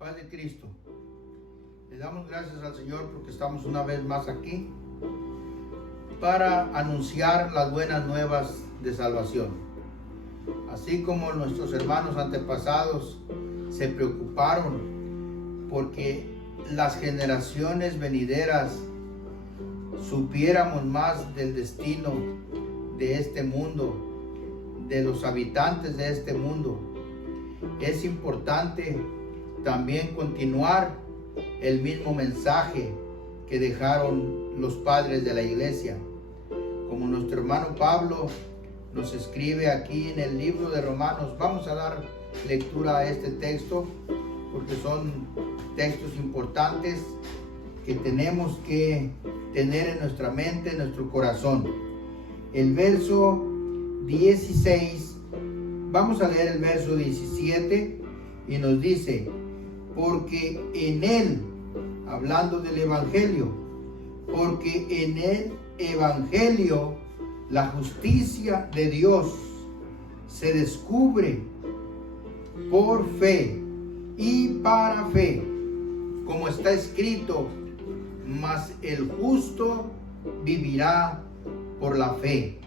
Paz de Cristo. Le damos gracias al Señor porque estamos una vez más aquí para anunciar las buenas nuevas de salvación. Así como nuestros hermanos antepasados se preocuparon porque las generaciones venideras supiéramos más del destino de este mundo, de los habitantes de este mundo, es importante también continuar el mismo mensaje que dejaron los padres de la iglesia. Como nuestro hermano Pablo nos escribe aquí en el libro de Romanos, vamos a dar lectura a este texto porque son textos importantes que tenemos que tener en nuestra mente, en nuestro corazón. El verso 16, vamos a leer el verso 17 y nos dice: porque en él, hablando del evangelio, porque en el evangelio la justicia de Dios se descubre por fe y para fe, como está escrito, mas el justo vivirá por la fe.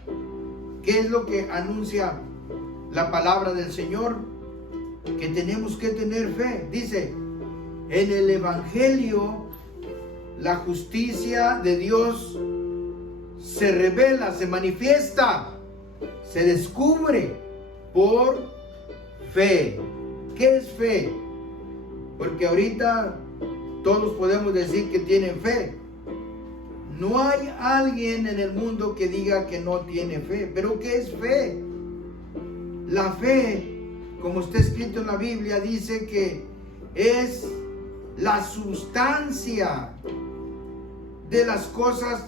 ¿Qué es lo que anuncia la palabra del Señor? Que tenemos que tener fe. Dice, en el evangelio la justicia de Dios se revela, se manifiesta, se descubre por fe. ¿Qué es fe? Porque ahorita todos podemos decir que tienen fe. No hay alguien en el mundo que diga que no tiene fe. ¿Pero qué es fe? La fe, como está escrito en la Biblia, dice que es la sustancia de las cosas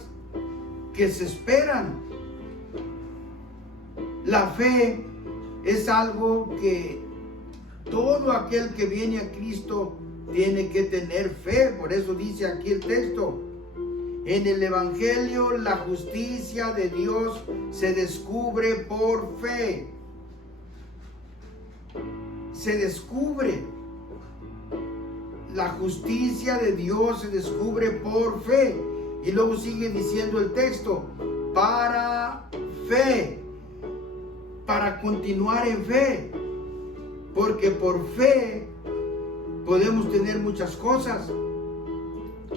que se esperan. La fe es algo que todo aquel que viene a Cristo tiene que tener fe. Por eso dice aquí el texto: en el evangelio la justicia de Dios se descubre por fe. Se descubre. La justicia de Dios se descubre por fe. Y luego sigue diciendo el texto: para fe. Para continuar en fe. Porque por fe podemos tener muchas cosas.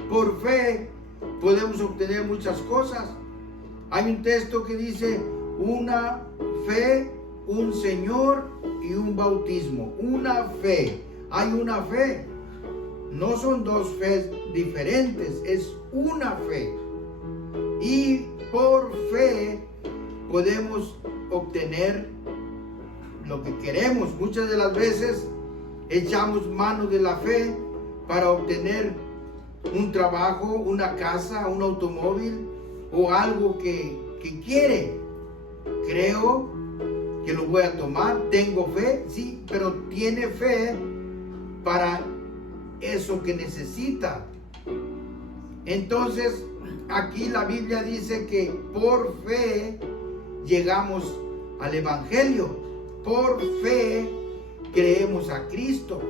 Por fe podemos obtener muchas cosas. Hay un texto que dice: una fe, un Señor y un bautismo. Una fe. Hay una fe. No son dos fe diferentes, es una fe. Y por fe podemos obtener lo que queremos. Muchas de las veces echamos mano de la fe para obtener un trabajo, una casa, un automóvil o algo que quiere. Creo que lo voy a tomar, tengo fe, sí, pero tiene fe para eso que necesita. Entonces, aquí la Biblia dice que por fe llegamos al evangelio. Por fe creemos a Cristo.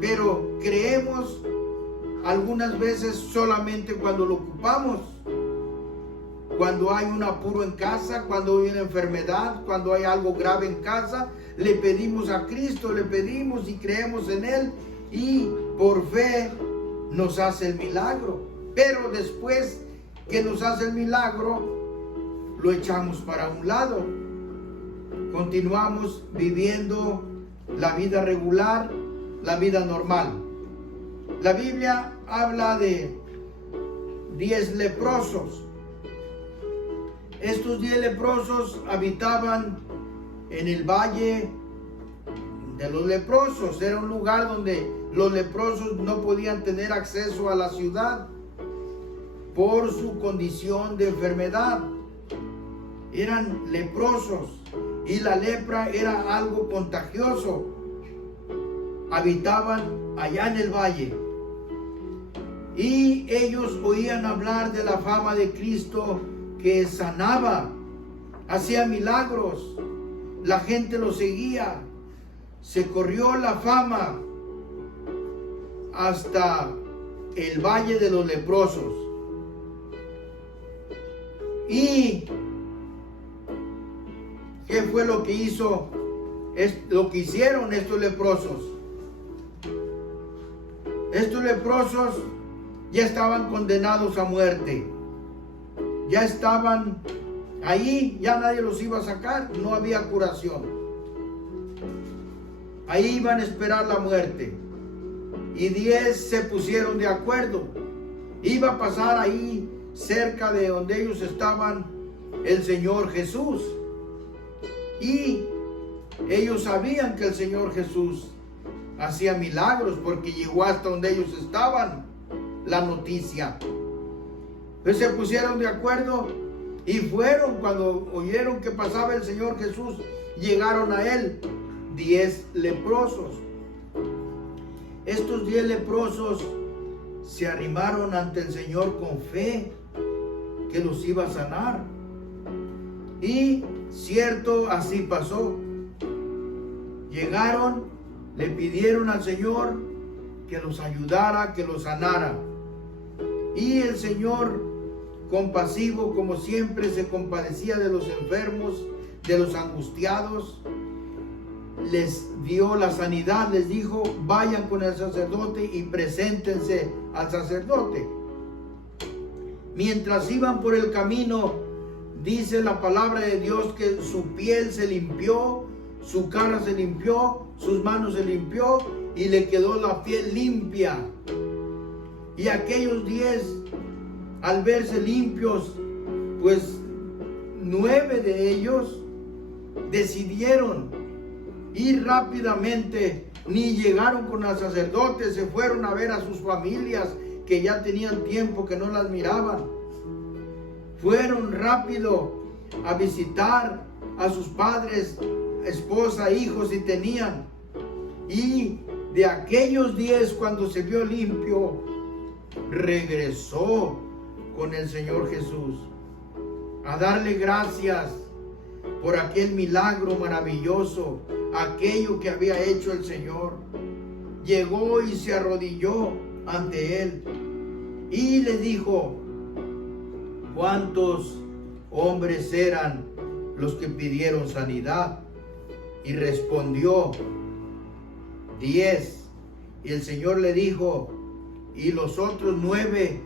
Pero creemos algunas veces solamente cuando lo ocupamos. Cuando hay un apuro en casa, cuando hay una enfermedad, cuando hay algo grave en casa, le pedimos a Cristo, le pedimos y creemos en Él. Y por fe nos hace el milagro. Pero después que nos hace el milagro, lo echamos para un lado. Continuamos viviendo la vida regular, la vida normal. La Biblia habla de 10 leprosos. Estos 10 leprosos habitaban en el valle de los leprosos. Era un lugar donde los leprosos no podían tener acceso a la ciudad por su condición de enfermedad. Eran leprosos y la lepra era algo contagioso. Habitaban allá en el valle y ellos oían hablar de la fama de Cristo, que sanaba, hacía milagros. La gente lo seguía. Se corrió la fama hasta el valle de los leprosos. ¿Y qué fue lo que hizo? Lo que hicieron estos leprosos. Estos leprosos ya estaban condenados a muerte. Ya estaban ahí, ya nadie los iba a sacar, no había curación. Ahí iban a esperar la muerte. Y 10 se pusieron de acuerdo. Iba a pasar ahí cerca de donde ellos estaban el Señor Jesús. Y ellos sabían que el Señor Jesús hacía milagros porque llegó hasta donde ellos estaban la noticia. Entonces se pusieron de acuerdo y fueron. Cuando oyeron que pasaba el Señor Jesús, llegaron a él 10 leprosos. Estos 10 leprosos se arrimaron ante el Señor con fe que los iba a sanar. Y cierto, así pasó. Llegaron, le pidieron al Señor que los ayudara, que los sanara. Y el Señor, compasivo como siempre, se compadecía de los enfermos, de los angustiados. Les dio la sanidad, les dijo: vayan con el sacerdote y preséntense al sacerdote. Mientras iban por el camino, dice la palabra de Dios que su piel se limpió, su cara se limpió, sus manos se limpió y le quedó la piel limpia. Y aquellos 10, al verse limpios, pues 9 de ellos decidieron ir rápidamente. Ni llegaron con el sacerdote, se fueron a ver a sus familias que ya tenían tiempo que no las miraban. Fueron rápido a visitar a sus padres, esposa, hijos si tenían. Y de aquellos 10, cuando se vio limpio, regresó con el Señor Jesús a darle gracias por aquel milagro maravilloso, aquello que había hecho el Señor. Llegó y se arrodilló ante él y le dijo: ¿cuántos hombres eran los que pidieron sanidad? Y respondió: 10. Y el Señor le dijo: ¿y los otros 9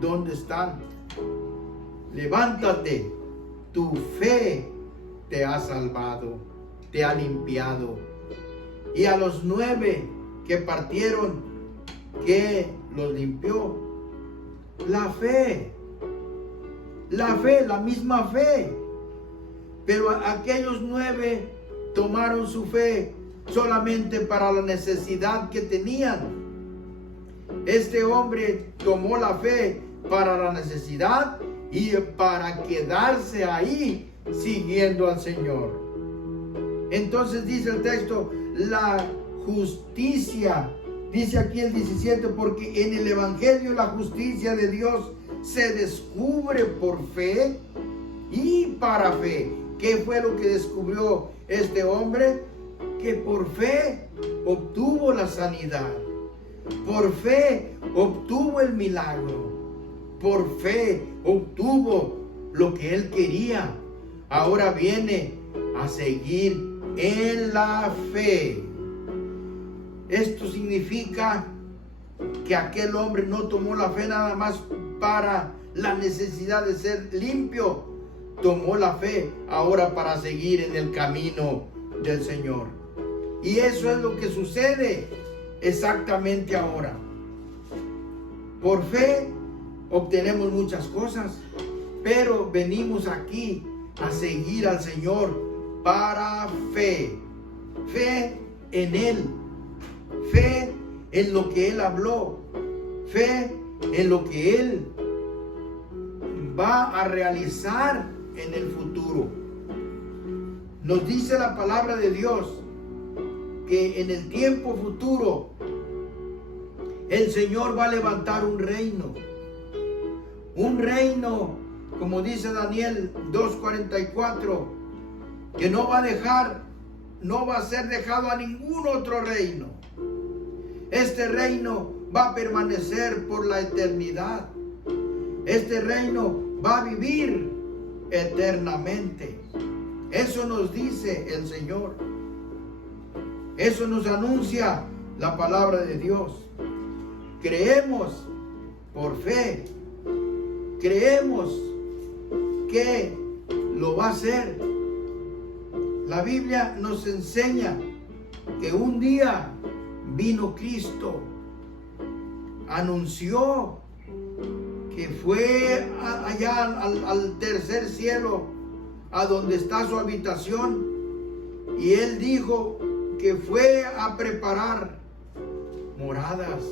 dónde están? Levántate, tu fe te ha salvado, te ha limpiado. Y a los 9 que partieron, ¿qué los limpió? La fe, la misma fe. Pero aquellos 9 tomaron su fe solamente para la necesidad que tenían. Este hombre tomó la fe para la necesidad y para quedarse ahí siguiendo al Señor. Entonces dice el texto, la justicia, dice aquí el 17, porque en el Evangelio la justicia de Dios se descubre por fe y para fe. ¿Qué fue lo que descubrió este hombre? Que por fe obtuvo la sanidad, por fe obtuvo el milagro, por fe obtuvo lo que él quería. Ahora viene a seguir en la fe. Esto significa que aquel hombre no tomó la fe nada más para la necesidad de ser limpio. Tomó la fe ahora para seguir en el camino del Señor. Y eso es lo que sucede exactamente ahora. Por fe obtenemos muchas cosas, pero venimos aquí a seguir al Señor para fe. Fe en Él, fe en lo que Él habló, fe en lo que Él va a realizar en el futuro. Nos dice la palabra de Dios que en el tiempo futuro el Señor va a levantar un reino, como dice Daniel 2:44, que no va a ser dejado a ningún otro reino, Este reino va a permanecer por la eternidad. Este reino va a vivir eternamente. Eso nos dice el Señor. Eso nos anuncia la palabra de Dios. Creemos por fe. Creemos que lo va a hacer. La Biblia nos enseña que un día vino Cristo, anunció que fue allá al tercer cielo, a donde está su habitación, y Él dijo que fue a preparar moradas,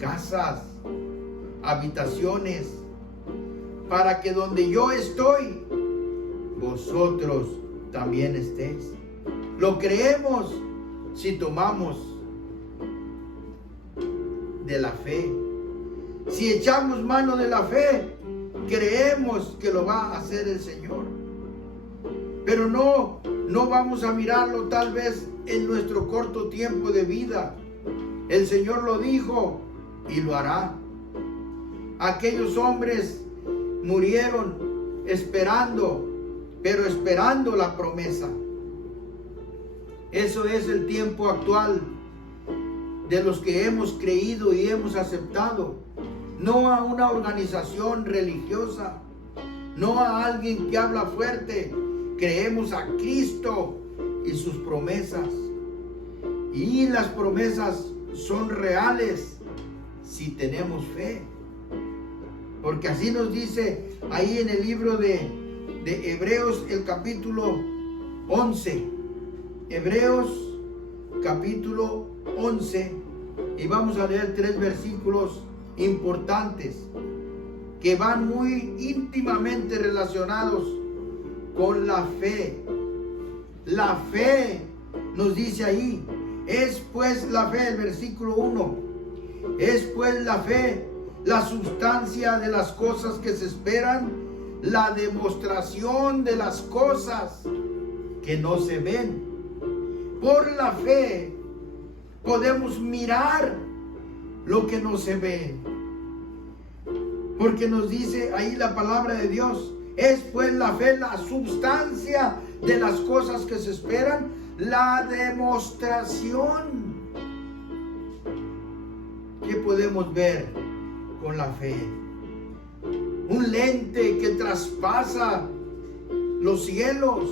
casas, habitaciones, para que donde yo estoy, vosotros también estéis. Lo creemos si tomamos de la fe. Si echamos mano de la fe, creemos que lo va a hacer el Señor. Pero no vamos a mirarlo tal vez en nuestro corto tiempo de vida. El Señor lo dijo y lo hará. Aquellos hombres murieron esperando, pero esperando la promesa. Eso es el tiempo actual de los que hemos creído y hemos aceptado. No a una organización religiosa, no a alguien que habla fuerte. Creemos a Cristo y sus promesas. Y las promesas son reales si tenemos fe. Porque así nos dice ahí en el libro de Hebreos, el capítulo 11. Hebreos capítulo 11. Y vamos a leer 3 versículos importantes que van muy íntimamente relacionados con la fe. La fe nos dice ahí, es pues la fe, el versículo 1, es pues la fe la sustancia de las cosas que se esperan, la demostración de las cosas que no se ven. Por la fe podemos mirar lo que no se ve. Porque nos dice ahí la palabra de Dios, es pues la fe la sustancia de las cosas que se esperan, la demostración. ¿Qué podemos ver con la fe? Un lente que traspasa los cielos,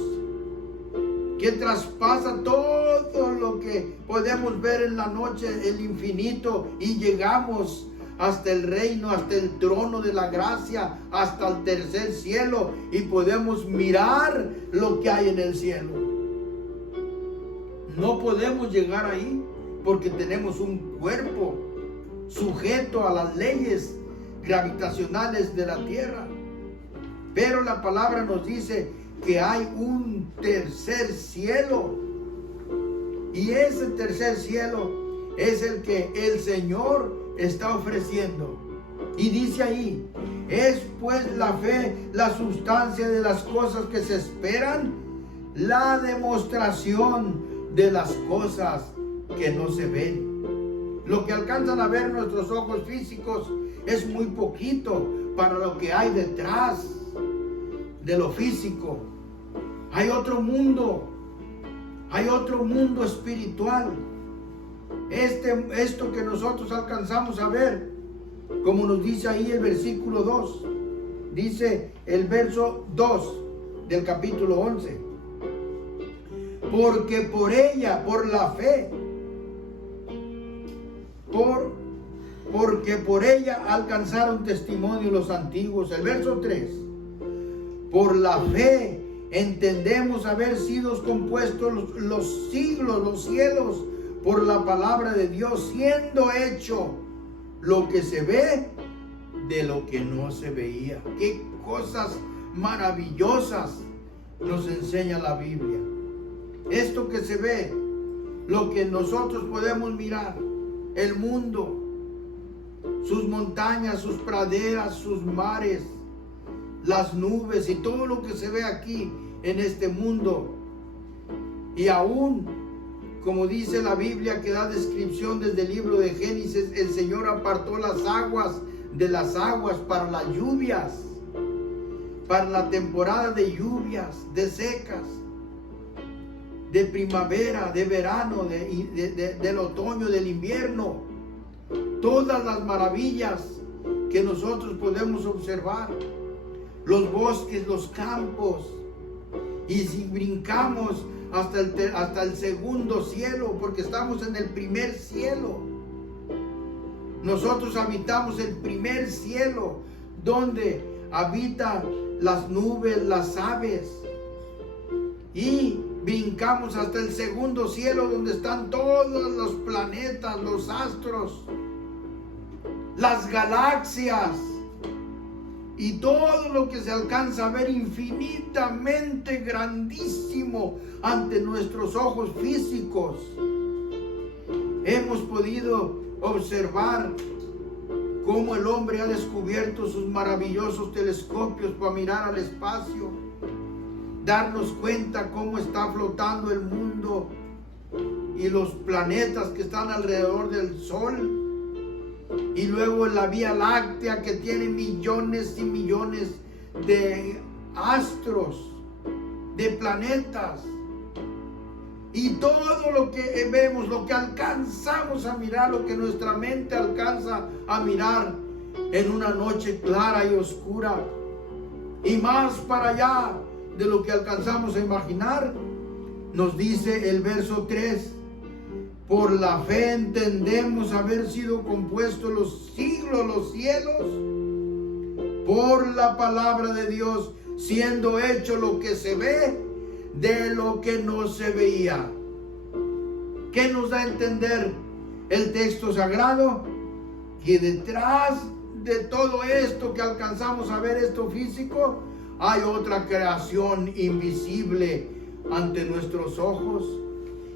que traspasa todo lo que podemos ver en la noche, el infinito, y llegamos hasta el reino, hasta el trono de la gracia, hasta el tercer cielo, y podemos mirar lo que hay en el cielo. No podemos llegar ahí porque tenemos un cuerpo sujeto a las leyes gravitacionales de la tierra. Pero la palabra nos dice que hay un tercer cielo, y ese tercer cielo es el que el Señor está ofreciendo. Y dice ahí, es pues la fe la sustancia de las cosas que se esperan, la demostración de las cosas que no se ven. Lo que alcanzan a ver nuestros ojos físicos es muy poquito para lo que hay detrás de lo físico. Hay otro mundo espiritual. Esto que nosotros alcanzamos a ver, como nos dice ahí el versículo 2, dice el verso 2 del capítulo 11, porque por ella, por la fe, porque por ella alcanzaron testimonio los antiguos. El verso 3, por la fe entendemos haber sido compuestos los siglos, los cielos, por la palabra de Dios, siendo hecho lo que se ve de lo que no se veía. Qué cosas maravillosas nos enseña la Biblia. Esto que se ve, lo que nosotros podemos mirar, el mundo, sus montañas, sus praderas, sus mares, las nubes y todo lo que se ve aquí en este mundo. Y aún como dice la Biblia que da descripción desde el libro de Génesis, el Señor apartó las aguas de las aguas para las lluvias, para la temporada de lluvias, de secas, de primavera, de verano, del otoño, del invierno. Todas las maravillas que nosotros podemos observar, los bosques, los campos, y si brincamos hasta el segundo cielo, porque estamos en el primer cielo. Nosotros habitamos el primer cielo, donde habitan las nubes, las aves, y brincamos hasta el segundo cielo, donde están todos los planetas, los astros, las galaxias y todo lo que se alcanza a ver, infinitamente grandísimo ante nuestros ojos físicos. Hemos podido observar cómo el hombre ha descubierto sus maravillosos telescopios para mirar al espacio, darnos cuenta cómo está flotando el mundo y los planetas que están alrededor del Sol. Y luego la Vía Láctea, que tiene millones y millones de astros, de planetas. Y todo lo que vemos, lo que alcanzamos a mirar, lo que nuestra mente alcanza a mirar en una noche clara y oscura. Y más para allá de lo que alcanzamos a imaginar, nos dice el verso 3. Por la fe entendemos haber sido compuestos los siglos, los cielos, por la palabra de Dios, siendo hecho lo que se ve de lo que no se veía. ¿Qué nos da a entender el texto sagrado? Que detrás de todo esto que alcanzamos a ver, esto físico, hay otra creación invisible ante nuestros ojos.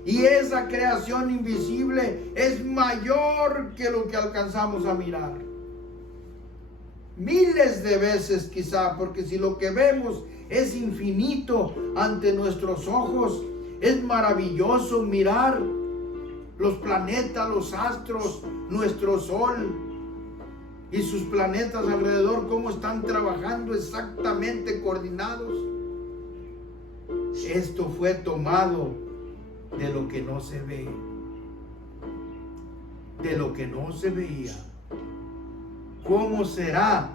Y esa creación invisible es mayor que lo que alcanzamos a mirar. Miles de veces quizá, porque si lo que vemos es infinito ante nuestros ojos, es maravilloso mirar los planetas, los astros, nuestro Sol y sus planetas alrededor, cómo están trabajando exactamente coordinados. Esto fue tomado de lo que no se ve, de lo que no se veía. ¿Cómo será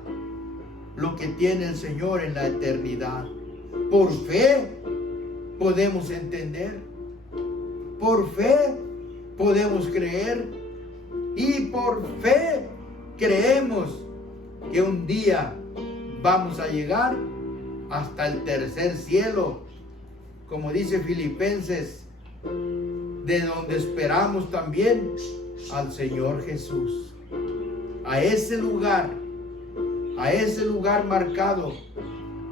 lo que tiene el Señor en la eternidad? Por fe podemos entender, por fe podemos creer, y por fe creemos que un día vamos a llegar hasta el tercer cielo, como dice Filipenses, de donde esperamos también al Señor Jesús. A ese lugar marcado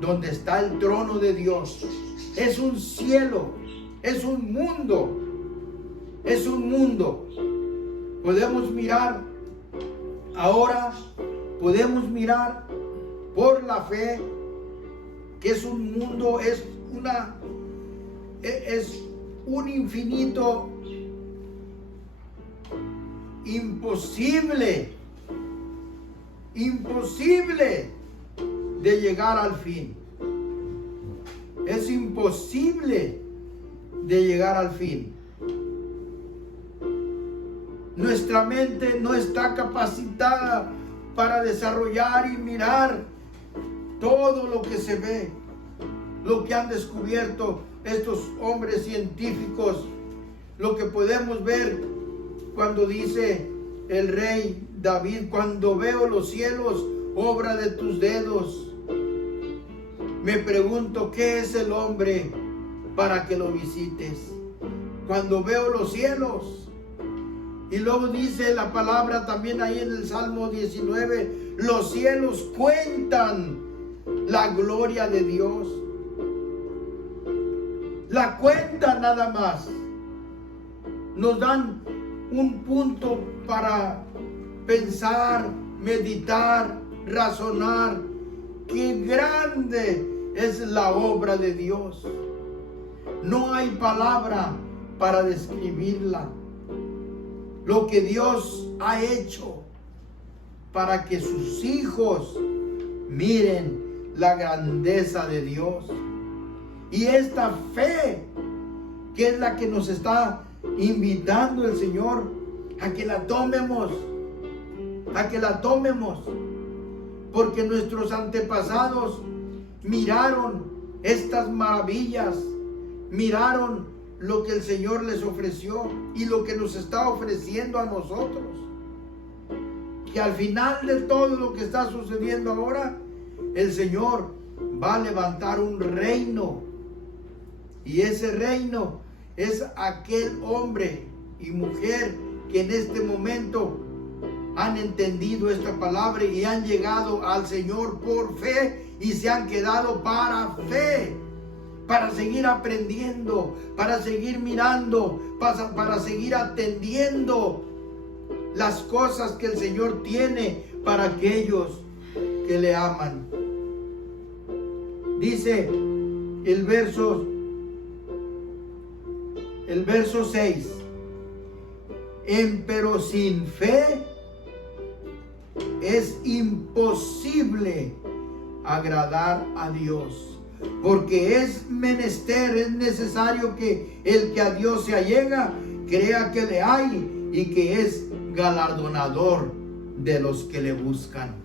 donde está el trono de Dios. Es un cielo, es un mundo, es un mundo. Podemos mirar ahora, podemos mirar por la fe que es un mundo, es un infinito imposible de llegar al fin. Es imposible de llegar al fin. Nuestra mente no está capacitada para desarrollar y mirar todo lo que se ve, lo que han descubierto estos hombres científicos, lo que podemos ver cuando dice el rey David: cuando veo los cielos, obra de tus dedos, me pregunto, ¿qué es el hombre para que lo visites? Cuando veo los cielos. Y luego dice la palabra también ahí en el Salmo 19, los cielos cuentan la gloria de Dios. La cuenta nada más. Nos dan un punto para pensar, meditar, razonar. Qué grande es la obra de Dios. No hay palabra para describirla. Lo que Dios ha hecho para que sus hijos miren la grandeza de Dios. Y esta fe, que es la que nos está invitando el Señor a que la tomemos, porque nuestros antepasados miraron estas maravillas, miraron lo que el Señor les ofreció y lo que nos está ofreciendo a nosotros. Que al final de todo lo que está sucediendo ahora, el Señor va a levantar un reino, y ese reino es aquel hombre y mujer que en este momento han entendido esta palabra y han llegado al Señor por fe y se han quedado para fe, para seguir aprendiendo, para seguir mirando, para seguir atendiendo las cosas que el Señor tiene para aquellos que le aman. Dice el verso 6, pero sin fe es imposible agradar a Dios, porque es necesario que el que a Dios se allega crea que le hay y que es galardonador de los que le buscan.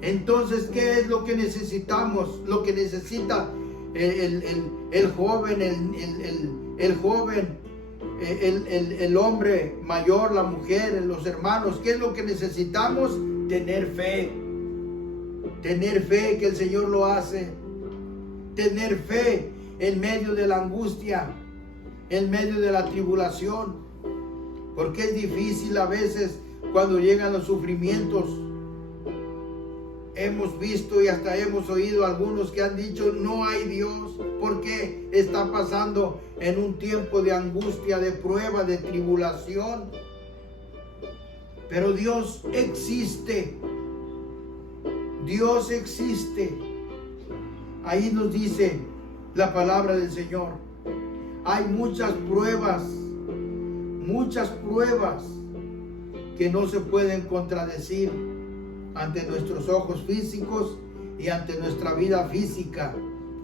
Entonces, ¿qué es lo que necesitamos? Lo que necesita el joven, el hombre mayor, la mujer, los hermanos. ¿Qué es lo que necesitamos? Tener fe. Tener fe que el Señor lo hace. Tener fe en medio de la angustia, en medio de la tribulación. Porque es difícil a veces cuando llegan los sufrimientos. Hemos visto y hasta hemos oído algunos que han dicho: no hay Dios, porque está pasando en un tiempo de angustia, de prueba, de tribulación. Pero Dios existe. Dios existe. Ahí nos dice la palabra del Señor. Hay muchas pruebas que no se pueden contradecir ante nuestros ojos físicos y ante nuestra vida física,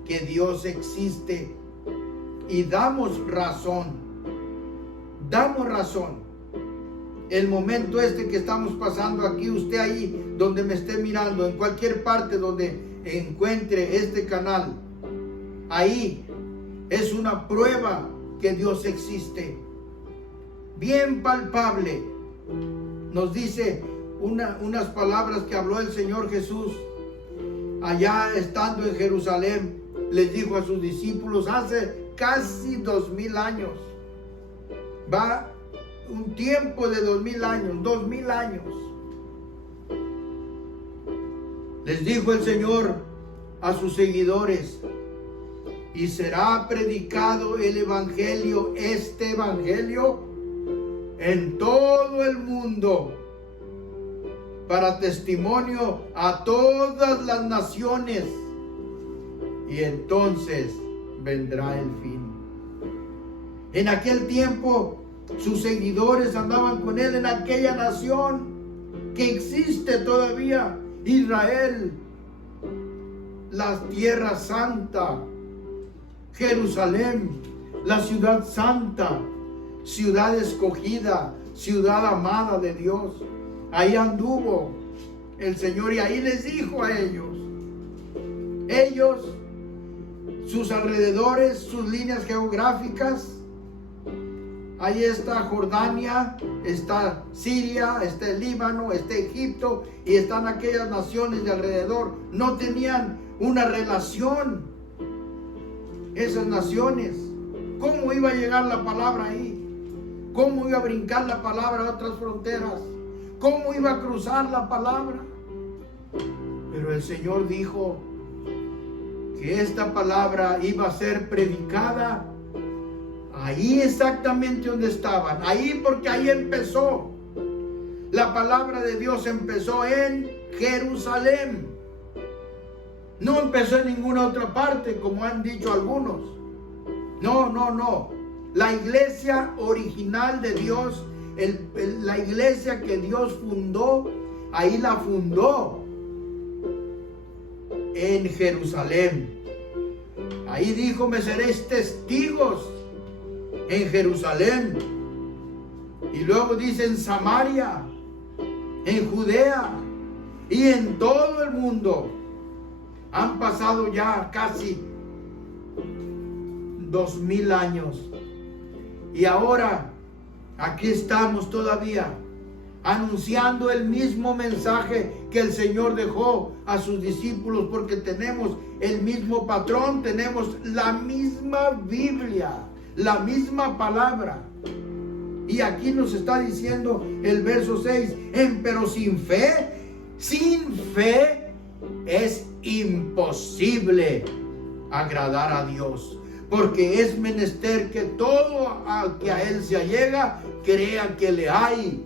que Dios existe, y damos razón. El momento que estamos pasando aquí, usted ahí donde me esté mirando, en cualquier parte donde encuentre este canal, ahí es una prueba que Dios existe, bien palpable. Nos dice unas palabras que habló el Señor Jesús allá estando en Jerusalén. Les dijo a sus discípulos hace casi 2000 años. Va un tiempo de 2000 años. Les dijo el Señor a sus seguidores: y será predicado el evangelio, este evangelio, en todo el mundo, para testimonio a todas las naciones, y entonces vendrá el fin. En aquel tiempo sus seguidores andaban con él en aquella nación que existe todavía, Israel, la tierra santa, Jerusalén, la ciudad santa, ciudad escogida, ciudad amada de Dios. Ahí anduvo el Señor y ahí les dijo a ellos, sus alrededores, sus líneas geográficas. Ahí está Jordania, está Siria, está el Líbano, está Egipto y están aquellas naciones de alrededor. No tenían una relación esas naciones. ¿Cómo iba a llegar la palabra ahí? ¿Cómo iba a brincar la palabra a otras fronteras? ¿Cómo iba a cruzar la palabra? Pero el Señor dijo que esta palabra iba a ser predicada ahí exactamente donde estaban. Ahí, porque ahí empezó. La palabra de Dios empezó en Jerusalén. No empezó en ninguna otra parte, como han dicho algunos. No. La iglesia original de Dios, la iglesia que Dios fundó, ahí la fundó en Jerusalén. Ahí dijo: me seréis testigos en Jerusalén. Y luego dice: en Samaria, en Judea y en todo el mundo. Han pasado ya casi 2000 años. Y ahora aquí estamos todavía anunciando el mismo mensaje que el Señor dejó a sus discípulos, porque tenemos el mismo patrón, tenemos la misma Biblia, la misma palabra. Y aquí nos está diciendo el verso 6, pero sin fe es imposible agradar a Dios, porque es menester que todo al que a Él se allega crea que le hay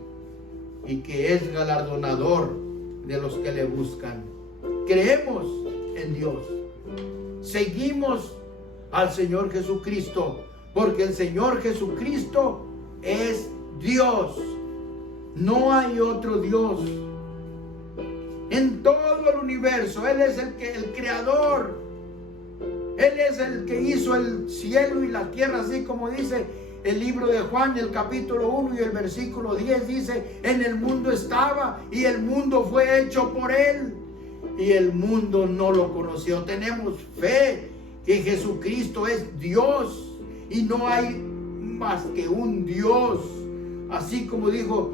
y que es galardonador de los que le buscan. Creemos en Dios, seguimos al Señor Jesucristo, porque el Señor Jesucristo es Dios. No hay otro Dios en todo el universo. Él es el creador. Él es el que hizo el cielo y la tierra, así como dice el libro de Juan, el capítulo 1 y el versículo 10, dice: en el mundo estaba y el mundo fue hecho por Él y el mundo no lo conoció. Tenemos fe que Jesucristo es Dios y no hay más que un Dios. Así como dijo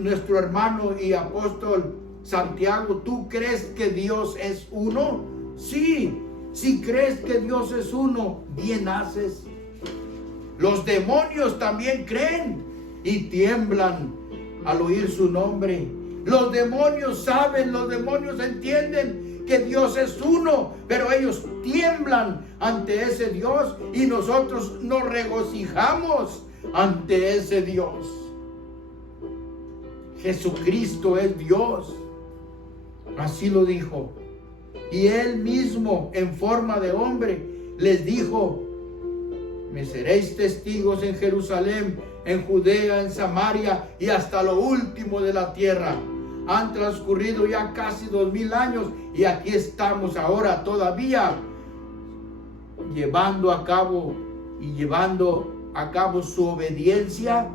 nuestro hermano y apóstol Santiago: ¿tú crees que Dios es uno? Sí, si crees que Dios es uno, bien haces. Los demonios también creen y tiemblan al oír su nombre. Los demonios saben, los demonios entienden que Dios es uno, pero ellos tiemblan ante ese Dios y nosotros nos regocijamos ante ese Dios. Jesucristo es Dios, así lo dijo. Y Él mismo, en forma de hombre, les dijo: me seréis testigos en Jerusalén, en Judea, en Samaria y hasta lo último de la tierra. Han transcurrido ya casi 2000 años y aquí estamos ahora todavía llevando a cabo su obediencia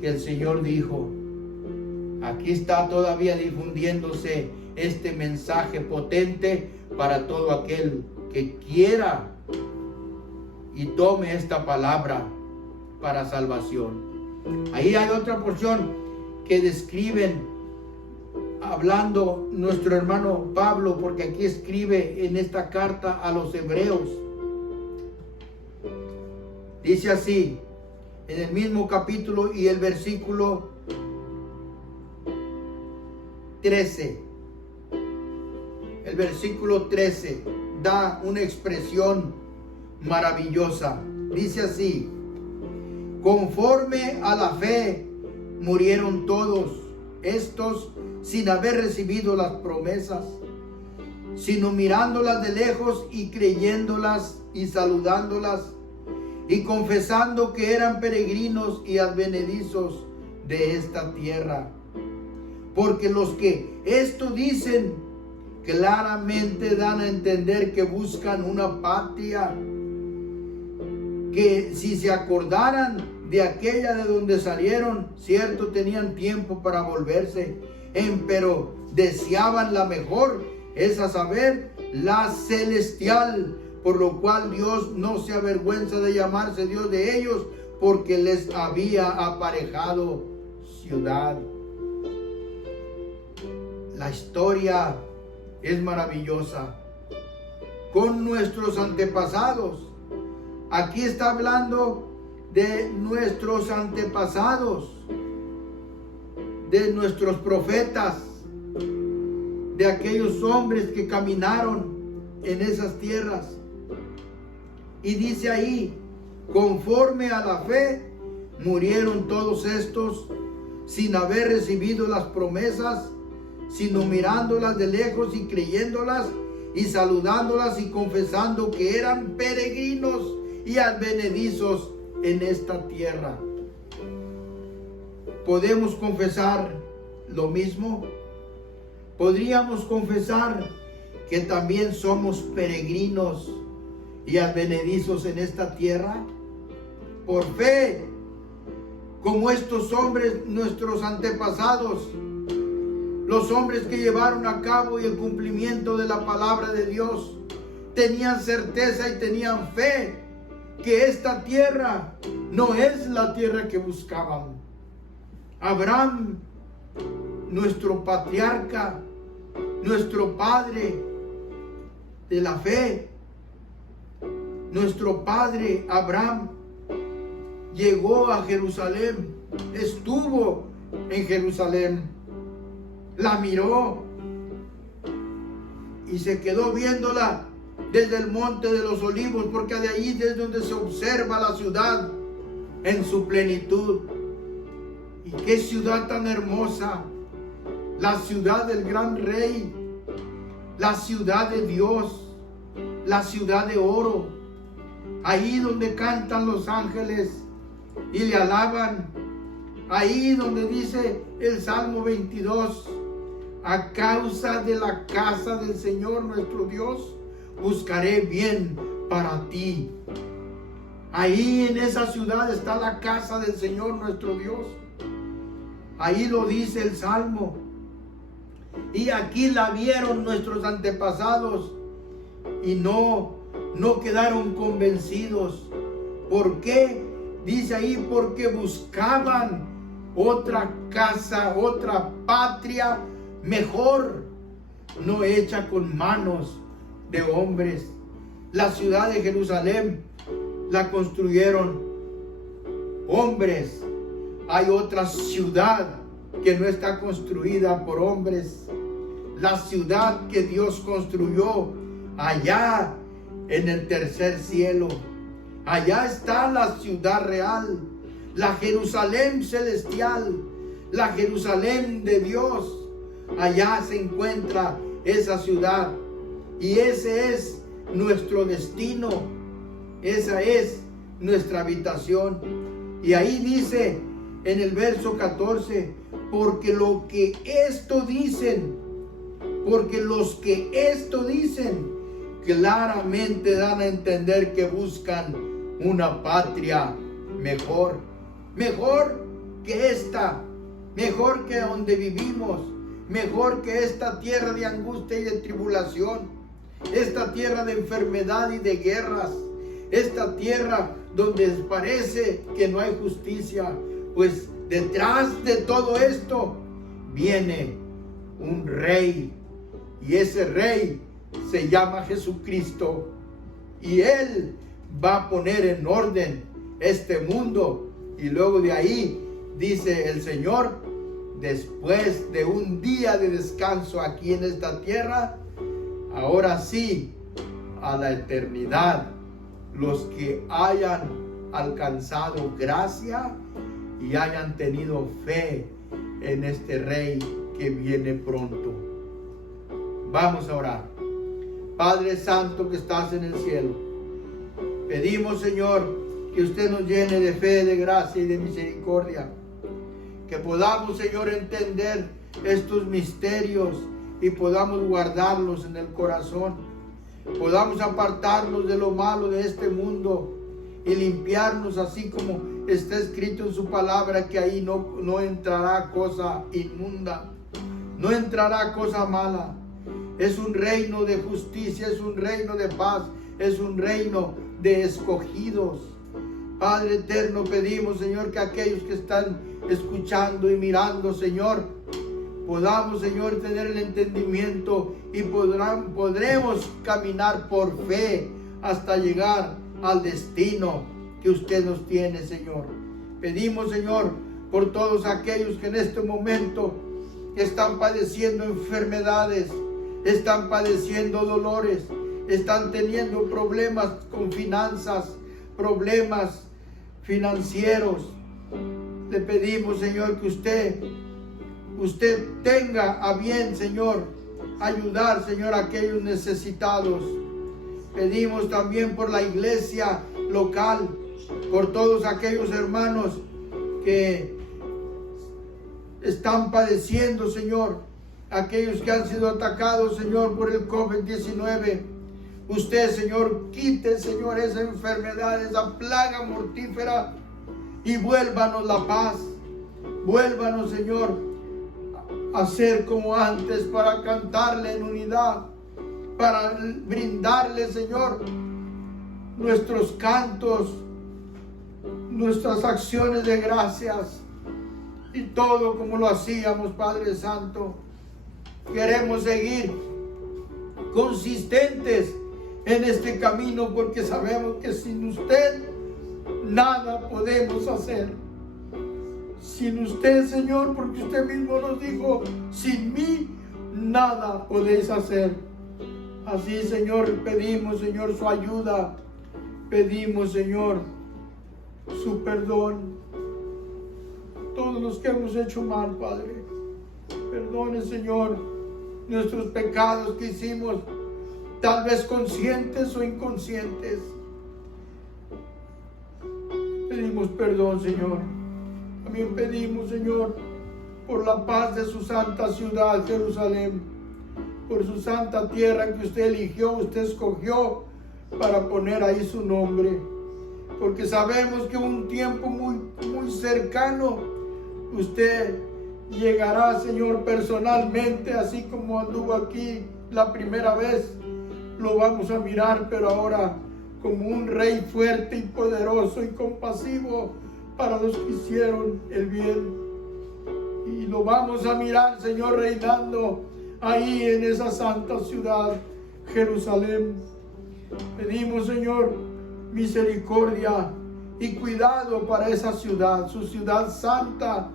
que el Señor dijo. Aquí está todavía difundiéndose este mensaje potente para todo aquel que quiera y tome esta palabra para salvación. Ahí hay otra porción que describen, hablando nuestro hermano Pablo, porque aquí escribe en esta carta a los hebreos. Dice así, en el mismo capítulo y el versículo 13. El versículo 13 da una expresión maravillosa. Dice así: conforme a la fe murieron todos estos sin haber recibido las promesas, sino mirándolas de lejos y creyéndolas y saludándolas y confesando que eran peregrinos y advenedizos de esta tierra. Porque los que esto dicen claramente dan a entender que buscan una patria, que si se acordaran de aquella de donde salieron, cierto tenían tiempo para volverse, pero deseaban la mejor, es a saber, la celestial, por lo cual Dios no se avergüenza de llamarse Dios de ellos, porque les había aparejado ciudad. La historia es maravillosa. Con nuestros antepasados. Aquí está hablando de nuestros antepasados, de nuestros profetas, de aquellos hombres que caminaron en esas tierras. Y dice ahí: conforme a la fe murieron todos estos sin haber recibido las promesas, sino mirándolas de lejos y creyéndolas y saludándolas y confesando que eran peregrinos y advenedizos en esta tierra. ¿Podemos confesar lo mismo? ¿Podríamos confesar que también somos peregrinos y advenedizos en esta tierra? Por fe, como estos hombres, nuestros antepasados, los hombres que llevaron a cabo el cumplimiento de la palabra de Dios, tenían certeza y tenían fe que esta tierra no es la tierra que buscaban. Abraham, nuestro patriarca, nuestro padre de la fe, nuestro padre Abraham, llegó a Jerusalén, estuvo en Jerusalén, la miró y se quedó viéndola desde el monte de los olivos, porque de ahí es donde se observa la ciudad en su plenitud. Y qué ciudad tan hermosa, la ciudad del gran rey, la ciudad de Dios, la ciudad de oro, ahí donde cantan los ángeles y le alaban, ahí donde dice el Salmo 22, a causa de la casa del Señor nuestro Dios, buscaré bien para ti. Ahí en esa ciudad está la casa del Señor nuestro Dios. Ahí lo dice el Salmo. Y aquí la vieron nuestros antepasados y no quedaron convencidos. ¿Por qué? Dice ahí, porque buscaban otra casa, otra patria mejor, no hecha con manos de hombres. La ciudad de Jerusalén la construyeron hombres. Hay otra ciudad que no está construida por hombres. La ciudad que Dios construyó allá en el tercer cielo. Allá está la ciudad real, la Jerusalén celestial, la Jerusalén de Dios. Allá se encuentra esa ciudad y ese es nuestro destino. Esa es nuestra habitación. Y ahí dice en el verso 14, porque los que esto dicen, claramente dan a entender que buscan una patria mejor que esta, mejor que donde vivimos, mejor que esta tierra de angustia y de tribulación, esta tierra de enfermedad y de guerras, esta tierra donde parece que no hay justicia. Pues detrás de todo esto viene un rey, y ese rey se llama Jesucristo, y Él va a poner en orden este mundo. Y luego de ahí, dice el Señor, después de un día de descanso aquí en esta tierra, ahora sí, a la eternidad, los que hayan alcanzado gracia y hayan tenido fe en este Rey que viene pronto. Vamos a orar. Padre Santo que estás en el cielo, pedimos, Señor, que usted nos llene de fe, de gracia y de misericordia. Que podamos, Señor, entender estos misterios y podamos guardarlos en el corazón. Podamos apartarnos de lo malo de este mundo y limpiarnos, así como está escrito en su palabra, que ahí no entrará cosa inmunda, no entrará cosa mala. Es un reino de justicia, es un reino de paz, es un reino de escogidos. Padre eterno, pedimos, Señor, que aquellos que están escuchando y mirando, Señor, podamos, Señor, tener el entendimiento y podremos caminar por fe hasta llegar al destino que usted nos tiene, Señor. Pedimos, Señor, por todos aquellos que en este momento están padeciendo enfermedades, están padeciendo dolores, están teniendo problemas con finanzas, problemas financieros. Le pedimos, Señor, que usted tenga a bien, Señor, ayudar, Señor, a aquellos necesitados. Pedimos también por la iglesia local, por todos aquellos hermanos que están padeciendo, Señor, aquellos que han sido atacados, Señor, por el COVID-19. Usted, Señor, quite, Señor, esa enfermedad, esa plaga mortífera, y vuélvanos la paz. Vuélvanos, Señor, a ser como antes, para cantarle en unidad, para brindarle, Señor, nuestros cantos, nuestras acciones de gracias, y todo como lo hacíamos, Padre Santo. Queremos seguir consistentes en este camino, porque sabemos que sin usted nada podemos hacer. Sin usted, Señor, porque usted mismo nos dijo: sin mí nada podéis hacer. Así, Señor, pedimos, Señor, su ayuda. Pedimos, Señor, su perdón. Todos los que hemos hecho mal, Padre, perdone, Señor, nuestros pecados que hicimos, tal vez conscientes o inconscientes. Pedimos perdón, Señor. También pedimos, Señor, por la paz de su santa ciudad, Jerusalén, por su santa tierra que usted eligió, usted escogió para poner ahí su nombre, porque sabemos que un tiempo muy cercano usted llegará, Señor, personalmente, así como anduvo aquí la primera vez. Lo vamos a mirar, pero ahora como un rey fuerte y poderoso y compasivo para los que hicieron el bien. Y lo vamos a mirar, Señor, reinando ahí en esa santa ciudad, Jerusalén. Pedimos, Señor, misericordia y cuidado para esa ciudad, su ciudad santa,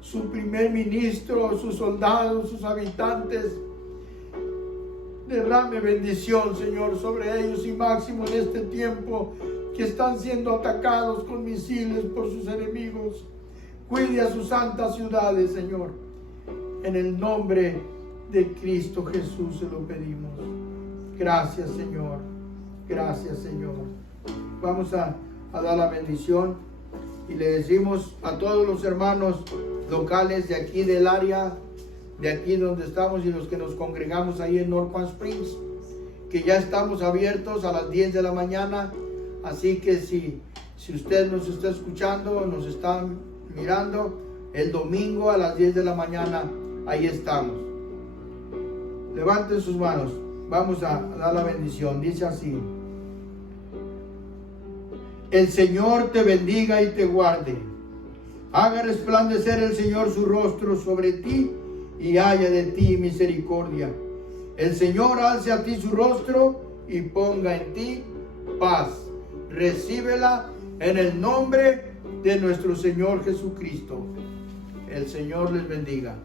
su primer ministro, sus soldados, sus habitantes. Derrame bendición, Señor, sobre ellos, y máximo en este tiempo que están siendo atacados con misiles por sus enemigos. Cuide a sus santas ciudades, Señor. En el nombre de Cristo Jesús se lo pedimos. Gracias, Señor. Gracias, Señor. Vamos a dar la bendición y le decimos a todos los hermanos locales de aquí del área, de aquí donde estamos, y los que nos congregamos ahí en North Palm Springs, que ya estamos abiertos a las 10 de la mañana. Así que si usted nos está escuchando, nos está mirando, el domingo a las 10 de la mañana, ahí estamos. Levanten sus manos. Vamos a dar la bendición. Dice así: el Señor te bendiga y te guarde. Haga resplandecer el Señor su rostro sobre ti y haya de ti misericordia. El Señor alce a ti su rostro y ponga en ti paz. Recíbela en el nombre de nuestro Señor Jesucristo. El Señor les bendiga.